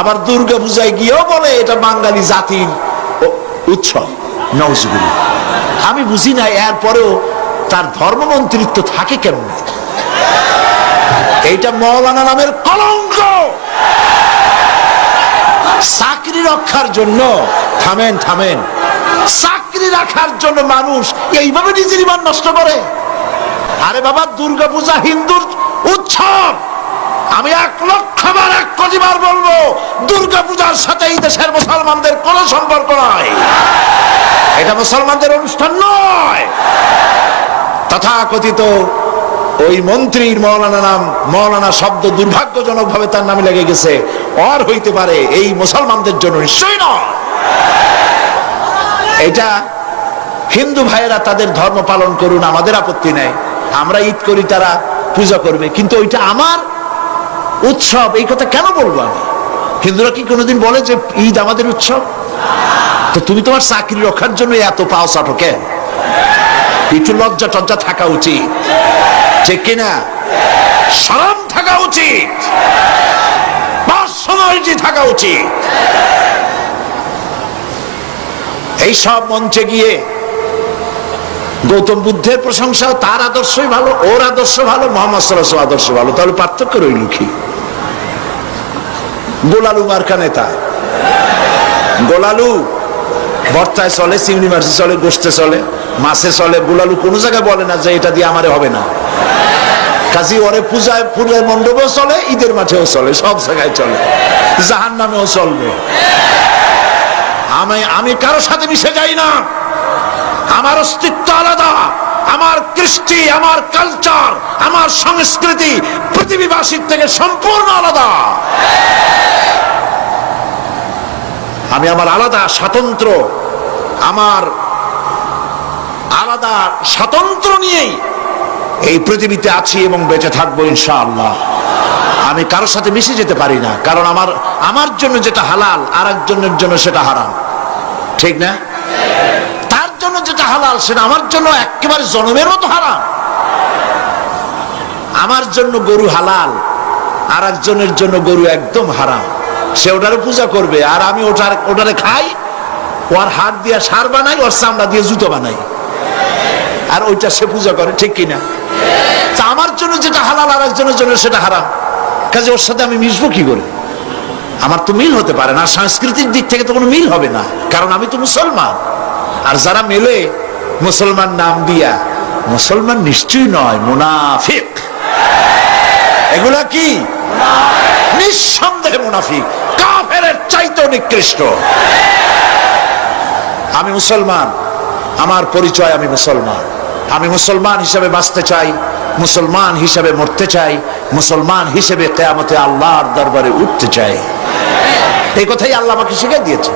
আবার দুর্গা পূজায় গিয়েও বলে এটা বাঙালি জাতির উৎসব। নওয়াজুবিল্লাহ। আমি বুঝি না এরপরেও তার ধর্মমন্ত্রিত্ব থাকে কেমন। এইটা মৌলানা নামের কলঙ্ক। চাকরি রক্ষার জন্য থামেন থামেন, চাকরি রাখার জন্য মানুষ এইভাবে নিজের ঈমান নষ্ট করে। আরে বাবা, দুর্গা পূজা হিন্দুর উৎসব। আমি 1,00,000 বার 1 কোটি বার বলবো, দুর্গা পূজার সাথে এই দেশের মুসলমানদের কোনো সম্পর্ক নাই। এটা মুসলমানদের অনুষ্ঠান নয়। তথাকথিত ওই মন্ত্রীর মৌলানা নাম, মৌলানা শব্দ দুর্ভাগ্যজনক ভাবে তার নামে লেগে গেছে। আর হইতে পারে এই মুসলমানদের জন্য, নিশ্চয়ই নয়। এটা হিন্দু ভাইয়েরা তাদের ধর্ম পালন করুন, আমাদের আপত্তি নেই। আমরা ঈদ করি, তারা পূজা করবে, কিন্তু ওইটা আমার উৎসব। এই কথা কেন বলবো আমি? হিন্দুরা কি কোনোদিন বলে যে ঈদ আমাদের উৎসব? তো তুমি তোমার চাকরি রক্ষার জন্য এত পাও চাটো কেন? একটু লজ্জা টজ্জা থাকা উচিত, ঠিক কিনা? শরম থাকা উচিত, পার্সোনালিটি থাকা উচিত। এই সব মঞ্চে গিয়ে গৌতম বুদ্ধের প্রশংসা, তার আদর্শই ভালো, ওর আদর্শ ভালো, মোহাম্মদ সাল্লাল্লাহু আলাইহি ওয়াসাল্লাম আদর্শ ভালো। তাহলে পার্থক্য রইল কি? গোলালু মার্কা নেতা, গোলালু ভর্তায় চলে, চিংড়ি মাছে চলে, গোশতে চলে, মাছে চলে। গোলালু কোনো জায়গায় বলে না যে এটা দিয়ে আমারে হবে না। কাজী ওরে পূজায় ফুলের মণ্ডপেও চলে, ঈদের মাঠেও চলে, সব জায়গায় চলে, জাহান্নামেও চলবে। আমি কারো সাথে মিশে যাই না। আমার অস্তিত্ব আলাদা। আমার কৃষ্টি, আমার কালচার, আমার সংস্কৃতি পৃথিবীবাসীর থেকে সম্পূর্ণ আলাদা। আমি আমার আলাদা স্বাতন্ত্র, আমার আলাদা স্বাতন্ত্র নিয়েই এই পৃথিবীতে আছি এবং বেঁচে থাকবো ইনশাআল্লাহ। আমি কারোর সাথে মিশে যেতে পারি না, কারণ আমার জন্য যেটা হালাল আর একজনের জন্য সেটা হারাম, ঠিক না? তার জন্য যেটা হালাল সেটা আমার জন্য একেবারে জনমের মতো হারাম। আমার জন্য গরু হালাল, আর একজনের জন্য গরু একদম হারাম। সে ওটারে পূজা করবে, আর আমি ওটারে খাই, ওর হাড় দিয়ে সার বানাই, ওর চামড়া দিয়ে জুতো বানাই, আর ওইটা সে পূজা করে, ঠিক কিনা? তা আমার জন্য যেটা হালাল আর একজনের জন্য সেটা হারাম। কাজে ওর সাথে আমি মিশবো কি করে? আমার তো মিল হতে পারে না, সাংস্কৃতিক দিক থেকে তো কোনো মিল হবে না, কারণ আমি তো মুসলমান। আর যারা মেলে মুসলমান নাম দিয়া, মুসলমান নিশ্চয়ই নয়, মুনাফিক। এগুলা কি? নিঃসন্দেহে মুনাফিক, কাফেরের চাইতেও নিকৃষ্ট। আমি মুসলমান, আমার পরিচয় আমি মুসলমান। আমি মুসলমান হিসেবে বাঁচতে চাই, মুসলমান হিসেবে মরতে চাই, মুসলমান হিসেবে কিয়ামতে আল্লাহর দরবারে উঠতে চাই। এই কথাই আল্লাহ আমাকে শিখিয়ে দিয়েছে।